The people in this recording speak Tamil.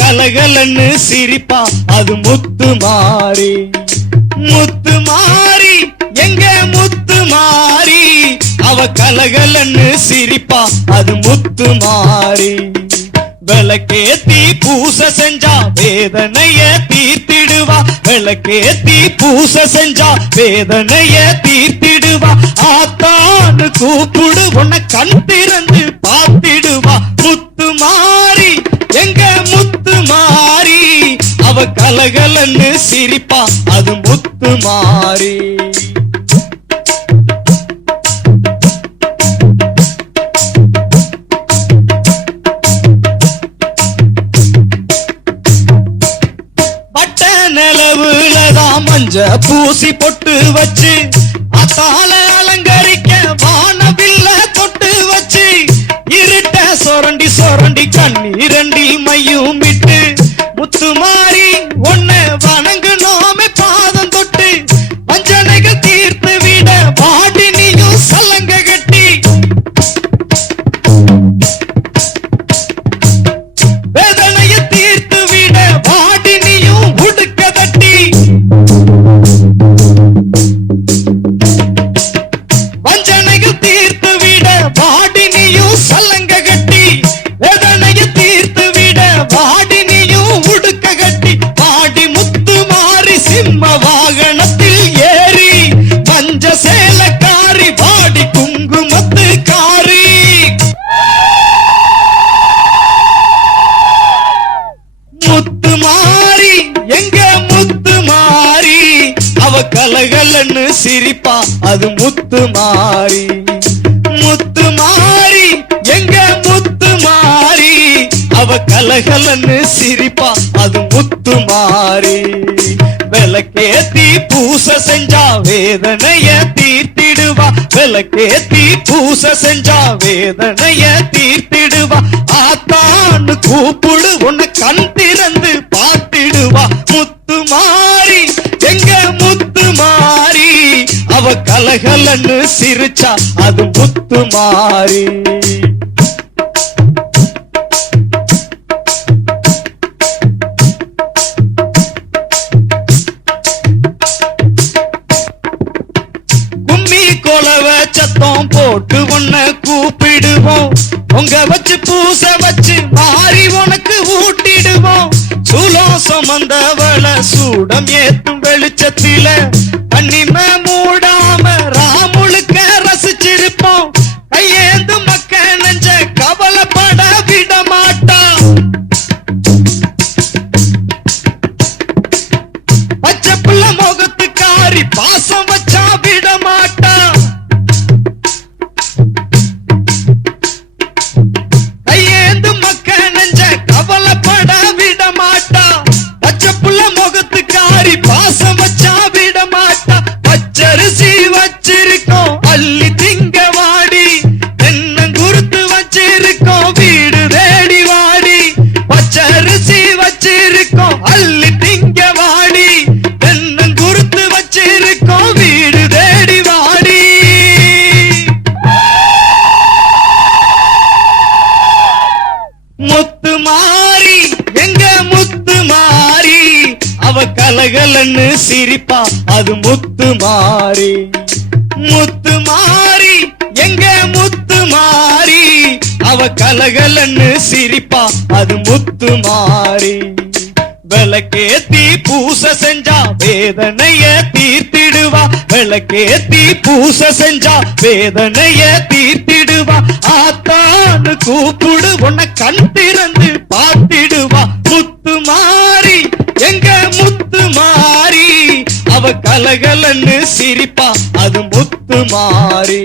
கலகலன்னு சிரிப்பா அது முத்து மாறி. முத்து மாறி எங்க முத்து மாறி, அவ கலகலன்னு சிரிப்பா அது முத்து மாறி. விளக்கேத்தி பூச செஞ்சா வேதனைய தீர்த்திடுவா, விளக்கேத்தி பூச செஞ்சா வேதனைய தீர்த்திடுவா. ஆத்தான்னு கூப்பிடு உன்னை கண் திறந்து பார்த்திடுவா. முத்து மாறி எங்க முத்து மாறி, அவ கலகலன்னு சிரிப்பா அது முத்து மாறி. பட்ட நிலவுலதான் மஞ்ச பூசி பொட்டு வச்சு, அத்தால அலங்கரிக்க வானவில்ல தொட்டு வச்சு, இருட்ட சொரண்டி சொரண்டி கண்ணீரண்டி மையும் விட்டு, முத்து மாறி ஒன்ன வணங்குனோமே பாதம் தொட்டு, வஞ்சனைகள் தீர்த்து விட பாடி நீயும் சலங்க கட்டி, வேதனையை தீர்த்து விட பாடி நீயும் உடுக்க தட்டி, வஞ்சனைகள் தீர்த்து விட பாடி நீயும் சலங்க கட்டி, வேதனையை தீர்த்து விட பாடி நீயும் உடுக்க கட்டி, பாடி முத்து மாறி சிம்ம வாகனத்தில் ஏறி, மஞ்ச சேலக்காரி பாடி குங்குமத்து காரி. முத்து மாறி எங்க முத்து மாறி, அவ கலகலன்னு சிரிப்பா அது முத்து மாறி. முத்து மாறி எங்க முத்து மாறி, அவ கலகலன்னு சிரிப்பா அது முத்து மாறி. விளக்கேத்தி பூச செஞ்சா வேதனைய தீர்த்திடுவா, விளக்கேத்தி பூச செஞ்சா வேதனைய தீர்த்திடுவா. ஆத்தான்னு கூப்பிடு உன்னை கண் திறந்து பார்த்திடுவா. முத்து மாறி எங்க முத்து மாறி, அவ கலகலன்னு சிரிச்சா அது முத்து மாறி. கும்மி கொலவ சத்தம் போட்டு உன்ன கூப்பிடுவோம், உங்க வச்சு பூச வச்சு மாறி உனக்கு ஊட்டிடுவோம். சூலம் சுமந்தவள சூடம் ஏத்தும் வெளிச்சத்தில கண்ணிம மூடாம ராமுழுக்க ரசிச்சிருப்போம். கையேந்து மக்க நெஞ்ச கவலைப்பட விட மாட்டா, பச்சை புள்ள முகத்துக்காரி பாசம் வச்சா விட மாட்டா. கையேந்து மக்க நெஞ்ச கவலைப்பட விட மாட்டா, பச்சை புள்ள முகத்துக்காரி பாசம் வச்சா விட மாட்டா. பச்சரிசி வச்சிருக்கோம் அள்ளி திங்க வாடி, தென்னங்குருத்து வச்சிருக்கோம் வீடு தேடி வாடி. பச்சரிசி வச்சிருக்கோம் அள்ளி திங்க வாடி, தென்னங்குருத்து வச்சிருக்கோம் வீடு தேடி வாடி. முத்து மாறி எங்க முத்து மாறி, அவ கலகலன்னு சிரிப்பா அது முத்து மாறி. முத்து மாறி எங்க முத்து மாறி, அவ கலகலன்னு சிரிப்பா அது முத்து மாறி. விளக்கேத்தி பூச செஞ்சா வேதனைய தீர்த்திடுவா, விளக்கேத்தி பூச செஞ்சா வேதனைய தீர்த்திடுவா. ஆத்தான்னு கூப்பிடு உன்னை கண் திறந்து பார்த்திடுவா. முத்து மாறி எங்க முத்து மாறி, அவ கலகலன்னு சிரிப்பா அது முத்து மாறி.